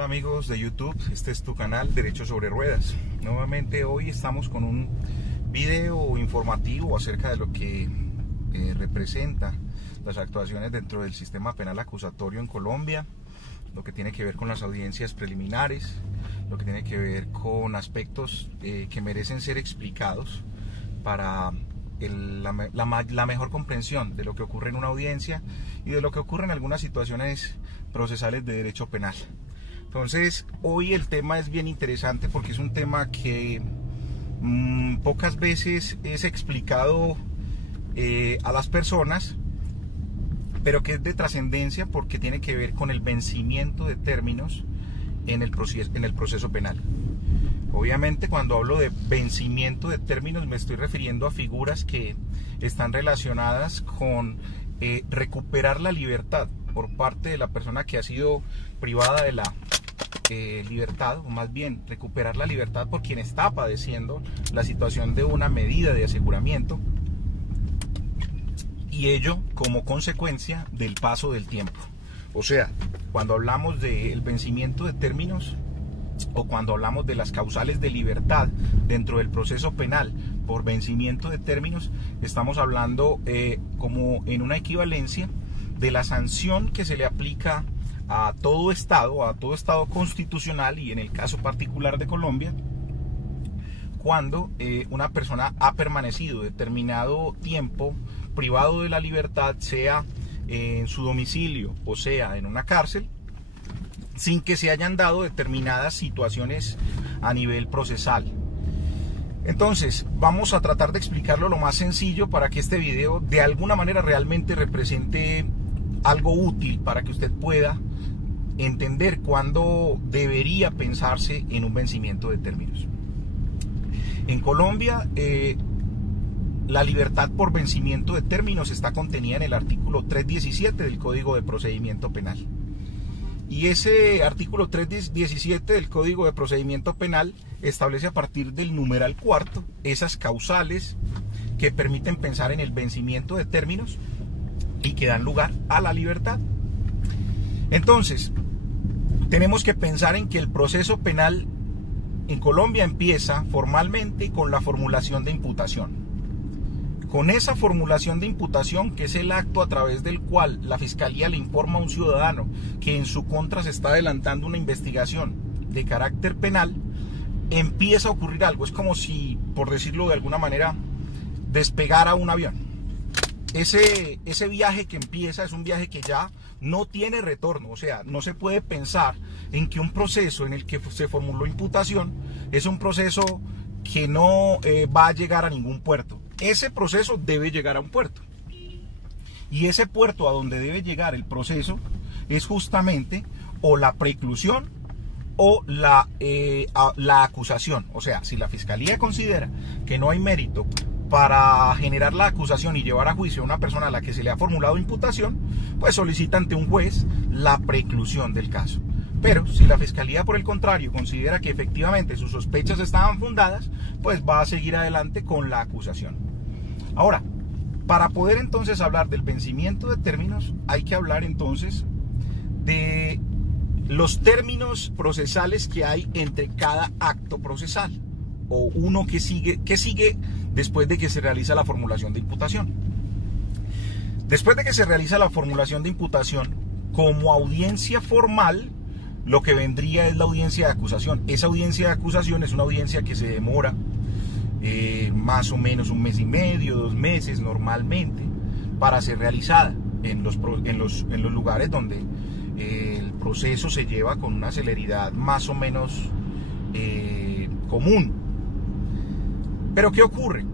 Hola amigos de YouTube, este es tu canal Derecho sobre Ruedas. Nuevamente hoy estamos con un video informativo acerca de lo que representa las actuaciones dentro del sistema penal acusatorio en Colombia, lo que tiene que ver con las audiencias preliminares, lo que tiene que ver con aspectos que merecen ser explicados para la mejor comprensión de lo que ocurre en una audiencia y de lo que ocurre en algunas situaciones procesales de derecho penal. Entonces, hoy el tema es bien interesante porque es un tema que pocas veces es explicado a las personas, pero que es de trascendencia porque tiene que ver con el vencimiento de términos en el proceso penal. Obviamente, cuando hablo de vencimiento de términos me estoy refiriendo a figuras que están relacionadas con recuperar la libertad por parte de la persona que ha sido privada de la libertad, o más bien recuperar la libertad por quien está padeciendo la situación de una medida de aseguramiento, y ello como consecuencia del paso del tiempo. O sea, cuando hablamos del vencimiento de términos o cuando hablamos de las causales de libertad dentro del proceso penal por vencimiento de términos, estamos hablando como en una equivalencia de la sanción que se le aplica a todo Estado constitucional, y en el caso particular de Colombia, cuando una persona ha permanecido determinado tiempo privado de la libertad, sea en su domicilio o sea en una cárcel, sin que se hayan dado determinadas situaciones a nivel procesal. Entonces, vamos a tratar de explicarlo lo más sencillo para que este video de alguna manera realmente represente algo útil para que usted pueda entender cuándo debería pensarse en un vencimiento de términos. En Colombia, la libertad por vencimiento de términos está contenida en el artículo 317 del Código de Procedimiento Penal. Y ese artículo 317 del Código de Procedimiento Penal establece a partir del numeral cuarto esas causales que permiten pensar en el vencimiento de términos y que dan lugar a la libertad. Entonces, tenemos que pensar en que el proceso penal en Colombia empieza formalmente con la formulación de imputación. Con esa formulación de imputación, que es el acto a través del cual la Fiscalía le informa a un ciudadano que en su contra se está adelantando una investigación de carácter penal, empieza a ocurrir algo. Es como si, por decirlo de alguna manera, despegara un avión. Ese viaje que empieza es un viaje que ya no tiene retorno. O sea, no se puede pensar en que un proceso en el que se formuló imputación es un proceso que no va a llegar a ningún puerto. Ese proceso debe llegar a un puerto, y ese puerto a donde debe llegar el proceso es justamente o la preclusión o la acusación. O sea, si la Fiscalía considera que no hay mérito para generar la acusación y llevar a juicio a una persona a la que se le ha formulado imputación, pues solicita ante un juez la preclusión del caso. Pero si la Fiscalía, por el contrario, considera que efectivamente sus sospechas estaban fundadas, pues va a seguir adelante con la acusación. Ahora, para poder entonces hablar del vencimiento de términos, hay que hablar entonces de los términos procesales que hay entre cada acto procesal, o uno que sigue después de que se realiza la formulación de imputación. Después de que se realiza la formulación de imputación, como audiencia formal, lo que vendría es la audiencia de acusación. Esa audiencia de acusación es una audiencia que se demora más o menos 1 mes y medio, 2 meses normalmente, para ser realizada en los lugares donde el proceso se lleva con una celeridad más o menos común. Pero ¿qué ocurre?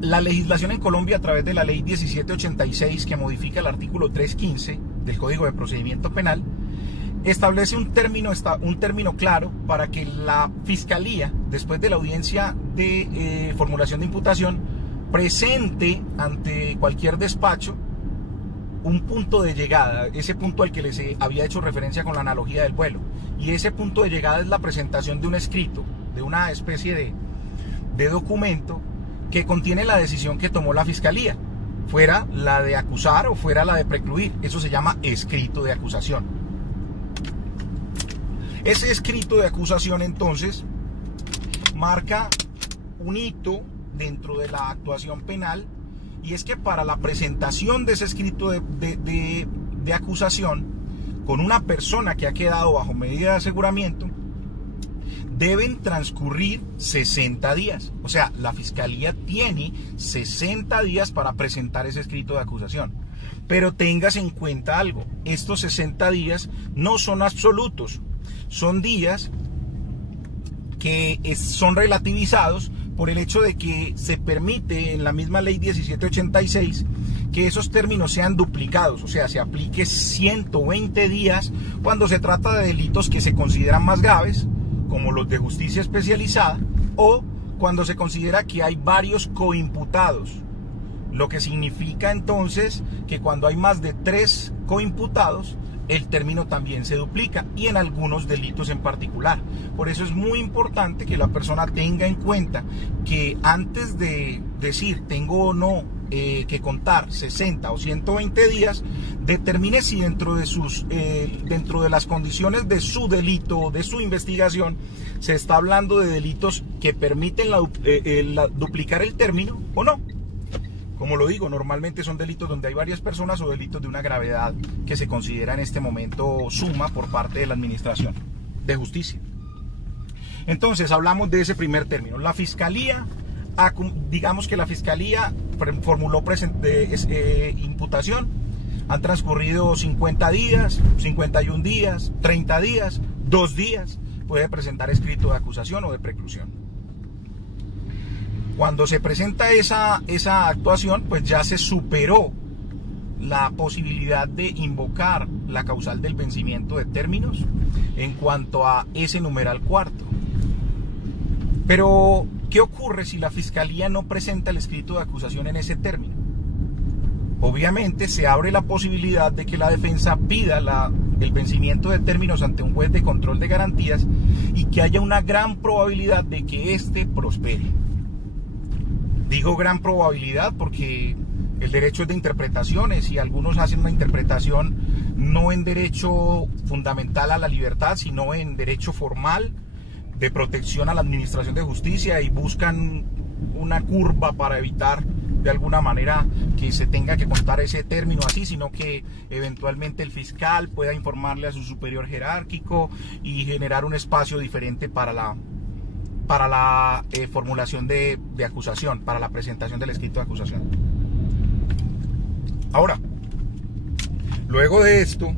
La legislación en Colombia, a través de la ley 1786, que modifica el artículo 315 del Código de Procedimiento Penal, establece un término claro para que la Fiscalía, después de la audiencia de formulación de imputación, presente ante cualquier despacho un punto de llegada, ese punto al que les había hecho referencia con la analogía del vuelo. Y ese punto de llegada es la presentación de un escrito, de una especie de documento que contiene la decisión que tomó la Fiscalía, fuera la de acusar o fuera la de precluir. Eso se llama escrito de acusación. Ese escrito de acusación entonces marca un hito dentro de la actuación penal, y es que para la presentación de ese escrito de acusación con una persona que ha quedado bajo medida de aseguramiento, deben transcurrir 60 días. O sea, la fiscalía tiene 60 días para presentar ese escrito de acusación. Pero tengas en cuenta algo, estos 60 días no son absolutos, son días que son relativizados por el hecho de que se permite en la misma ley 1786 que esos términos sean duplicados, o sea, se aplique 120 días cuando se trata de delitos que se consideran más graves, como los de justicia especializada, o cuando se considera que hay varios coimputados, lo que significa entonces que cuando hay más de 3 coimputados, el término también se duplica, y en algunos delitos en particular. Por eso es muy importante que la persona tenga en cuenta que antes de decir tengo o no que contar 60 o 120 días, determine si dentro de las condiciones de su delito, de su investigación, se está hablando de delitos que permiten duplicar el término o no. Como lo digo, normalmente son delitos donde hay varias personas o delitos de una gravedad que se considera en este momento suma por parte de la Administración de Justicia. Entonces, hablamos de ese primer término. La Fiscalía, digamos que la Fiscalía formuló imputación, han transcurrido 50 días, 51 días, 30 días, 2 días, puede presentar escrito de acusación o de preclusión. Cuando se presenta esa actuación, pues ya se superó la posibilidad de invocar la causal del vencimiento de términos en cuanto a ese numeral cuarto. Pero, ¿qué ocurre si la Fiscalía no presenta el escrito de acusación en ese término? Obviamente se abre la posibilidad de que la defensa pida el vencimiento de términos ante un juez de control de garantías y que haya una gran probabilidad de que éste prospere. Digo gran probabilidad porque el derecho es de interpretaciones y algunos hacen una interpretación no en derecho fundamental a la libertad, sino en derecho formal de protección a la administración de justicia, y buscan una curva para evitar de alguna manera que se tenga que contar ese término así, sino que eventualmente el fiscal pueda informarle a su superior jerárquico y generar un espacio diferente para la formulación de acusación, para la presentación del escrito de acusación. Ahora, luego de esto,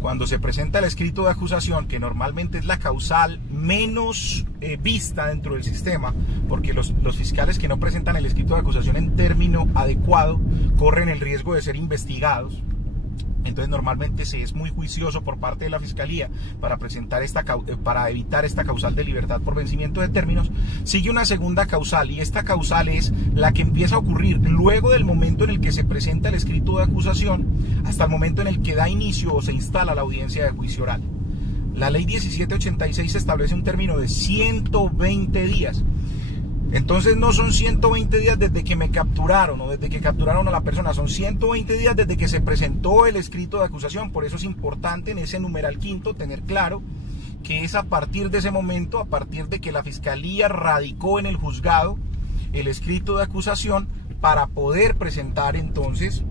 cuando se presenta el escrito de acusación, que normalmente es la causal menos vista dentro del sistema, porque los fiscales que no presentan el escrito de acusación en término adecuado corren el riesgo de ser investigados. Entonces normalmente se es muy juicioso por parte de la Fiscalía para evitar esta causal de libertad por vencimiento de términos. Sigue una segunda causal, y esta causal es la que empieza a ocurrir luego del momento en el que se presenta el escrito de acusación hasta el momento en el que da inicio o se instala la audiencia de juicio oral. La ley 1786 establece un término de 120 días. Entonces no son 120 días desde que me capturaron o desde que capturaron a la persona, son 120 días desde que se presentó el escrito de acusación. Por eso es importante en ese numeral quinto tener claro que es a partir de ese momento, a partir de que la Fiscalía radicó en el juzgado el escrito de acusación, para poder presentar entonces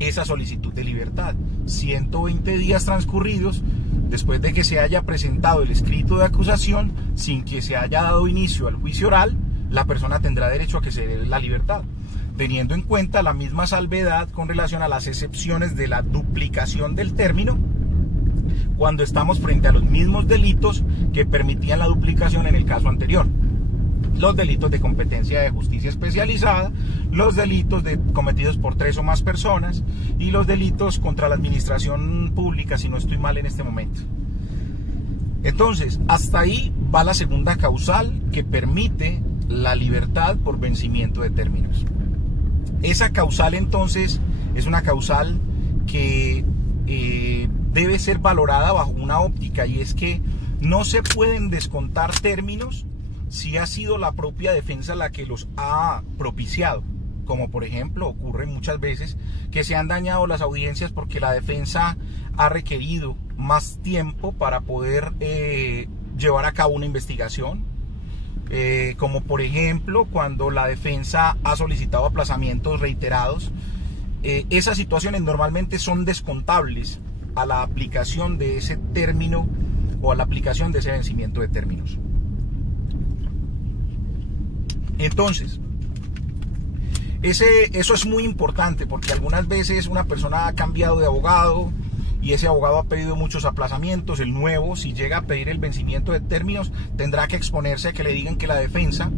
esa solicitud de libertad. 120 días transcurridos después de que se haya presentado el escrito de acusación sin que se haya dado inicio al juicio oral, la persona tendrá derecho a que se dé la libertad, teniendo en cuenta la misma salvedad con relación a las excepciones de la duplicación del término cuando estamos frente a los mismos delitos que permitían la duplicación en el caso anterior. Los delitos de competencia de justicia especializada, los delitos cometidos por 3 o más personas y los delitos contra la administración pública, si no estoy mal en este momento. Entonces, hasta ahí va la segunda causal que permite la libertad por vencimiento de términos. Esa causal entonces es una causal que debe ser valorada bajo una óptica, y es que no se pueden descontar términos si ha sido la propia defensa la que los ha propiciado, como por ejemplo ocurre muchas veces que se han dañado las audiencias porque la defensa ha requerido más tiempo para poder llevar a cabo una investigación, como por ejemplo cuando la defensa ha solicitado aplazamientos reiterados. Esas situaciones normalmente son descontables a la aplicación de ese término o a la aplicación de ese vencimiento de términos. Entonces, eso es muy importante, porque algunas veces una persona ha cambiado de abogado y ese abogado ha pedido muchos aplazamientos. El nuevo, si llega a pedir el vencimiento de términos, tendrá que exponerse a que le digan que la defensa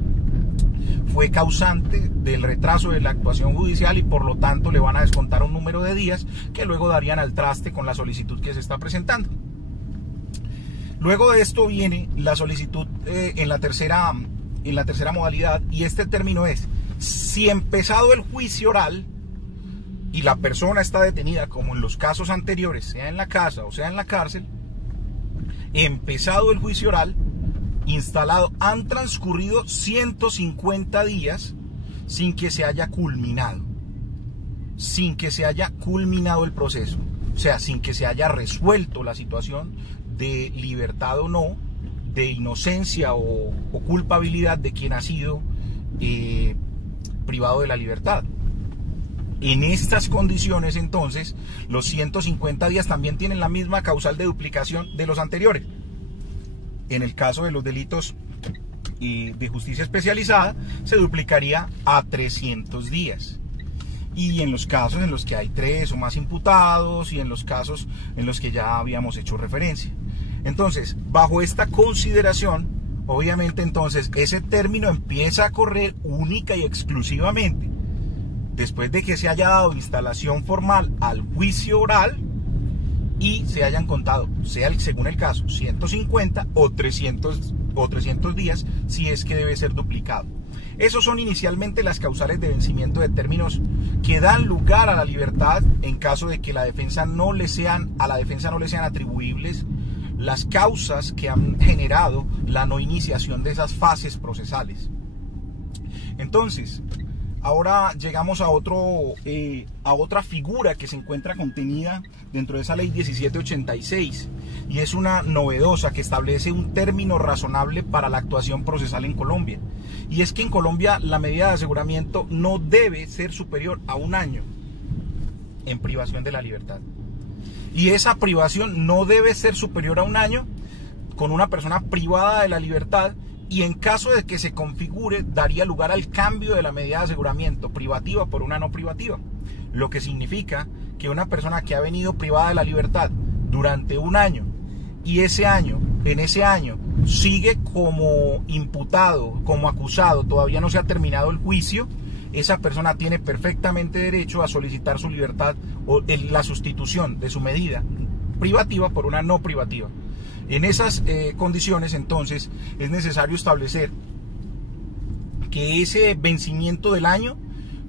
fue causante del retraso de la actuación judicial y por lo tanto le van a descontar un número de días que luego darían al traste con la solicitud que se está presentando. Luego de esto viene la solicitud en la tercera modalidad, y este término es: si empezado el juicio oral y la persona está detenida, como en los casos anteriores, sea en la casa o sea en la cárcel, empezado el juicio oral, instalado, han transcurrido 150 días sin que se haya culminado el proceso, o sea, sin que se haya resuelto la situación de libertad o no, de inocencia o culpabilidad de quien ha sido privado de la libertad. En estas condiciones, entonces, los 150 días también tienen la misma causal de duplicación de los anteriores. En el caso de los delitos de justicia especializada, se duplicaría a 300 días. Y en los casos en los que hay 3 o más imputados, y en los casos en los que ya habíamos hecho referencia. Entonces, bajo esta consideración, obviamente entonces ese término empieza a correr única y exclusivamente después de que se haya dado instalación formal al juicio oral y se hayan contado, sea según el caso, 150 o 300 días, si es que debe ser duplicado. Esos son inicialmente las causales de vencimiento de términos que dan lugar a la libertad en caso de que a la defensa no le sean atribuibles las causas que han generado la no iniciación de esas fases procesales. Entonces, ahora llegamos a otra figura que se encuentra contenida dentro de esa ley 1786, y es una novedosa que establece un término razonable para la actuación procesal en Colombia. Y es que en Colombia la medida de aseguramiento no debe ser superior a 1 año en privación de la libertad. Y esa privación no debe ser superior a 1 año con una persona privada de la libertad, y en caso de que se configure, daría lugar al cambio de la medida de aseguramiento privativa por una no privativa, lo que significa que una persona que ha venido privada de la libertad durante 1 año y en ese año sigue como imputado, como acusado, todavía no se ha terminado el juicio, esa persona tiene perfectamente derecho a solicitar su libertad o la sustitución de su medida privativa por una no privativa. En esas condiciones, entonces, es necesario establecer que ese vencimiento del año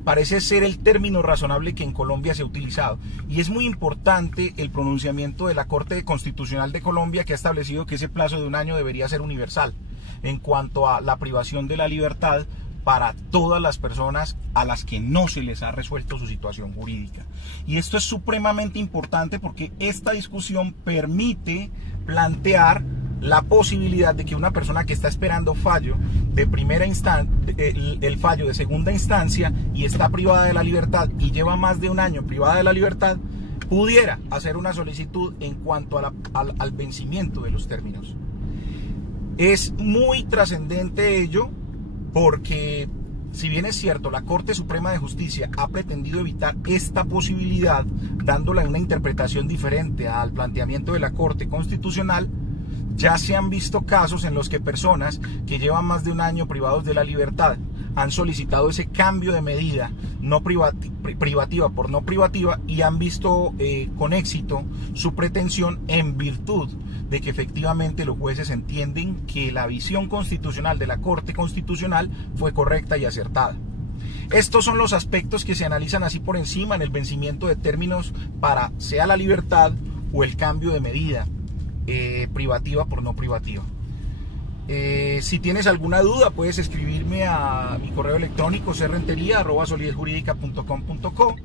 parece ser el término razonable que en Colombia se ha utilizado. Y es muy importante el pronunciamiento de la Corte Constitucional de Colombia, que ha establecido que ese plazo de 1 año debería ser universal en cuanto a la privación de la libertad para todas las personas a las que no se les ha resuelto su situación jurídica. Y esto es supremamente importante porque esta discusión permite plantear la posibilidad de que una persona que está esperando fallo de primera instancia, el fallo de segunda instancia, y está privada de la libertad y lleva más de 1 año privada de la libertad, pudiera hacer una solicitud en cuanto al vencimiento de los términos. Es muy trascendente ello, porque si bien es cierto, la Corte Suprema de Justicia ha pretendido evitar esta posibilidad, dándole una interpretación diferente al planteamiento de la Corte Constitucional, ya se han visto casos en los que personas que llevan más de 1 año privados de la libertad han solicitado ese cambio de medida no privativa por no privativa, y han visto con éxito su pretensión, en virtud de que efectivamente los jueces entienden que la visión constitucional de la Corte Constitucional fue correcta y acertada. Estos son los aspectos que se analizan así por encima en el vencimiento de términos para sea la libertad o el cambio de medida privativa por no privativa. Si tienes alguna duda, puedes escribirme a mi correo electrónico crenteria@solidezjurídica.com.co.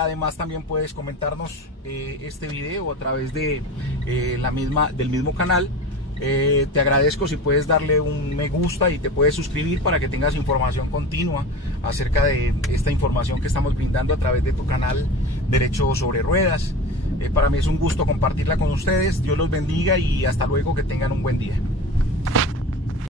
Además también puedes comentarnos este video a través de del mismo canal. Te agradezco si puedes darle un me gusta y te puedes suscribir para que tengas información continua acerca de esta información que estamos brindando a través de tu canal Derecho sobre Ruedas. Para mí es un gusto compartirla con ustedes. Dios los bendiga y hasta luego, que tengan un buen día.